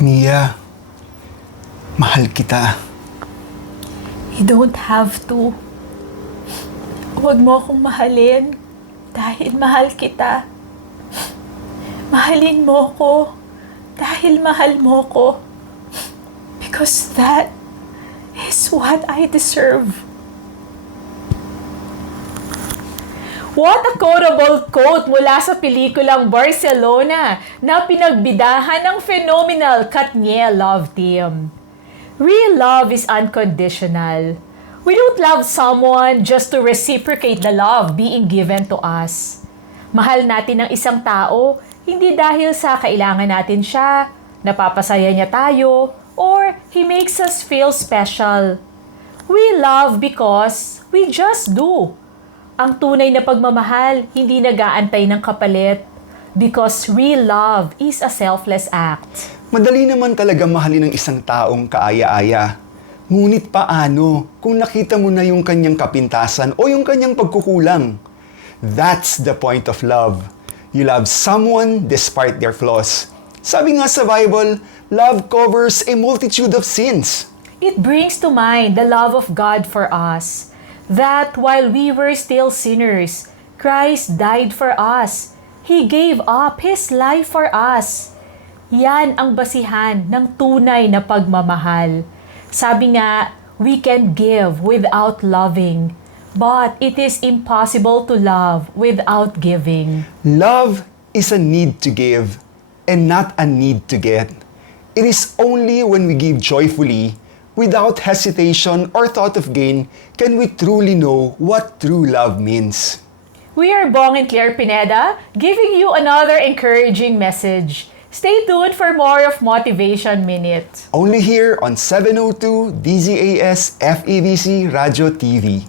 Mia, mahal kita. You don't have to. Huwag mo akong mahalin dahil mahal kita. Mahalin mo ko dahil mahal mo ko. Because that is what I deserve. What a quotable quote mula sa pelikulang Barcelona na pinagbidahan ng phenomenal Katniel love team. Real love is unconditional. We don't love someone just to reciprocate the love being given to us. Mahal natin ang isang tao hindi dahil sa kailangan natin siya, napapasaya niya tayo, or he makes us feel special. We love because we just do. Ang tunay na pagmamahal, hindi nag-aantay ng kapalit because real love is a selfless act. Madali naman talaga mahalin ng isang taong kaaya-aya. Ngunit paano kung nakita mo na yung kanyang kapintasan o yung kanyang pagkukulang? That's the point of love. You love someone despite their flaws. Sabi nga sa Bible, love covers a multitude of sins. It brings to mind the love of God for us. That while we were still sinners, Christ died for us. He gave up His life for us. Yan ang basihan ng tunay na pagmamahal. Sabi nga, we can give without loving, but it is impossible to love without giving. Love is a need to give and not a need to get. It is only when we give joyfully, without hesitation or thought of gain, can we truly know what true love means. We are Bong and Claire Pineda, giving you another encouraging message. Stay tuned for more of Motivation Minute. Only here on 702 DZAS FEBC Radio TV.